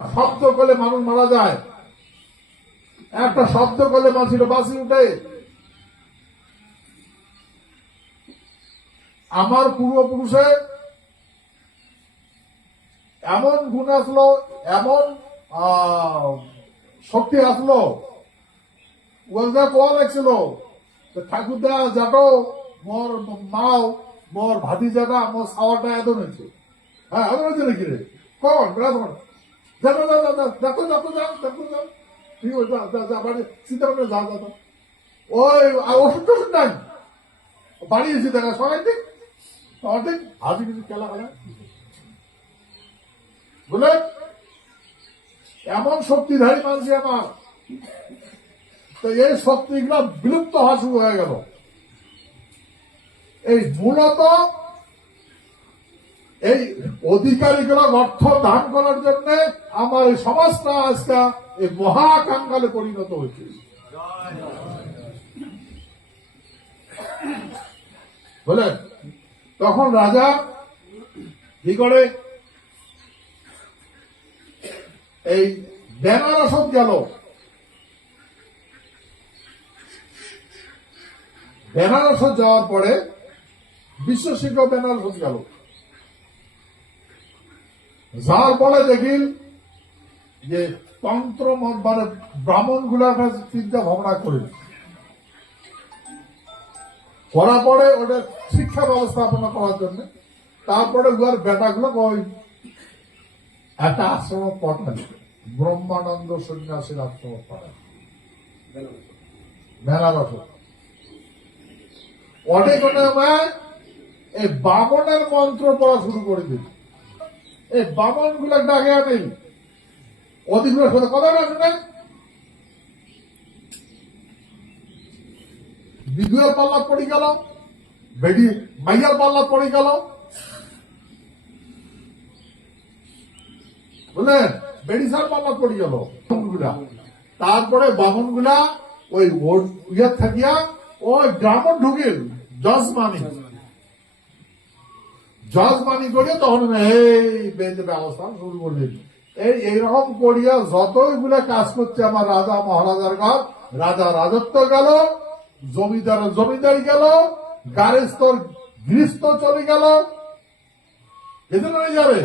শব্দ করলে মানুষ মারা যায়। একটা শব্দ করলে মানুষের বাসি উঠে আমার পূর্বপুরুষে এমন গুণ আসলো, এমন শক্তি আসলো। কোয়া লাগছিল ঠাকুরদা যাটো মোর মাও, মোর ভাতি জাটা মোর সাওয়াটা এত নিয়েছে হ্যাঁ এত নিয়েছে নাকি রে? কখন বেড়া তোমার দেখো দেখো যাও দেখো যাও ঠিক আছে যা যা বাড়ি করে যা যা। ওই ওষুধ টষুধ নাই বাড়ি এসে দেখা সবাই ঠিক কিছু খেলা বুঝলেন এমন শক্তিধারী মানুষ আমার তো এই শক্তিগুলো বিলুপ্ত হওয়া শুরু হয়ে গেল এই মূলত এই অধিকারীগুলো অর্থ দান করার জন্য আমার এই সমাজটা আজকে এই মহাকাঙ্গালে পরিণত হয়েছে। বলেন তখন রাজা কি করে এই বেনারসত গেল। বেনারসত যাওয়ার পরে বিশ্বসিংহ বেনারসত গেল। যার পরে দেখিল যে তন্ত্র মানে ব্রাহ্মণগুলার চিন্তা ভাবনা করে করার পরে ওটা শিক্ষা ব্যবস্থাপনা করার জন্য, তারপরে উহার বেটাগুলো ওই একটা আশ্রম পাঠালি। ব্রহ্মানন্দ সন্ন্যাসীর আশ্রম পাঠালি। বেনারস। অনেক অনেক এই বামনের মন্ত্র পড়া শুরু করে দিল। এই বামনগুলা ডাকে আনে। অধিগুলোর সাথে কথা না। শুনে বিধুয়ের পাল্লা পড়ে গেল, বেডি মাইয়ার পাল্লা পড়ে গেল। বুঝলেন বেডিসার পাল্লা পড়ে গেল। গুলা তারপরে বামনগুলা ওই ইয়ার থাকিয়া ওই গ্রামন ঢুকিল, জজ মানি। জজ মানি করিয়া তখন এই বেঞ্চ ব্যবস্থা, শুরু করলেন এই, এইরকম করিয়া যতই গুলা কাজ করছে আমার রাজা মহারাজার ঘর, রাজা রাজত্ব গেল, জমিদার জমিদারি গেল, গারেস্তর গৃহস্থ চলে গেল। যাবে।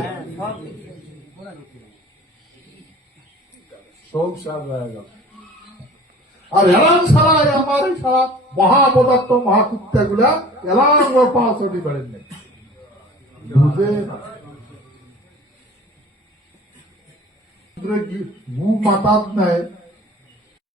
আর এলাম ছাড়াই আমার সারা মহাপদার্থ মহাকুত্তা গুলা এলাম পাঁচ বেড়েন নেই मुँह मातात नहीं